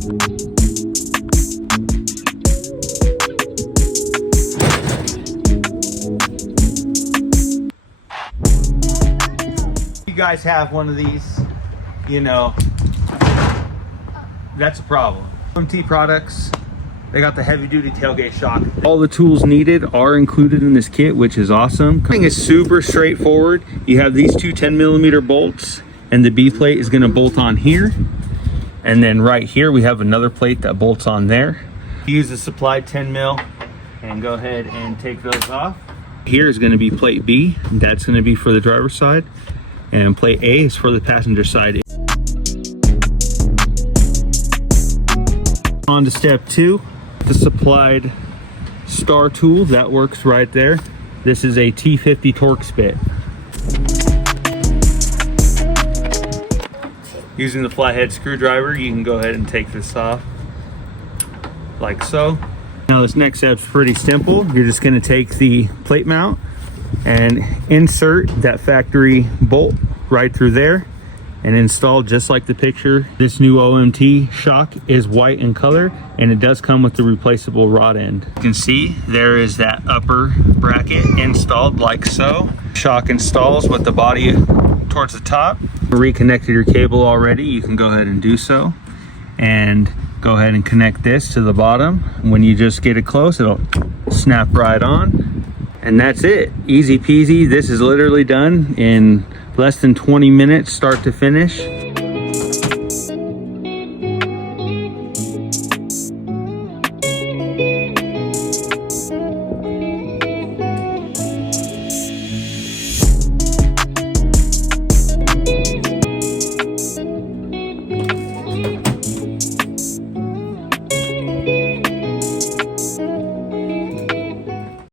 You guys have one of these, you know, that's a problem. MT products, they got the heavy duty tailgate shock. All the tools needed are included in this kit, which is awesome. Everything is super straightforward. You have these two 10mm bolts, and the B plate is going to bolt on here. And then right here, we have another plate that bolts on there. Use the supplied 10mm and go ahead and take those off. Here is going to be plate B. That's going to be for the driver's side. And plate A is for the passenger side. On to step 2, the supplied star tool that works right there. This is a T50 torque spit. Using the flathead screwdriver, you can go ahead and take this off like so. Now this next step's pretty simple. You're just going to take the plate mount and insert that factory bolt right through there and install just like the picture. This new OMT shock is white in color, and it does come with the replaceable rod end. You can see there is that upper bracket installed like so. Shock installs with the body towards the top. Reconnected your cable already, you can go ahead and do so, and go ahead and connect this to the bottom. When you just get it close, it'll snap right on, and that's it. Easy peasy. This is literally done in less than 20 minutes start to finish.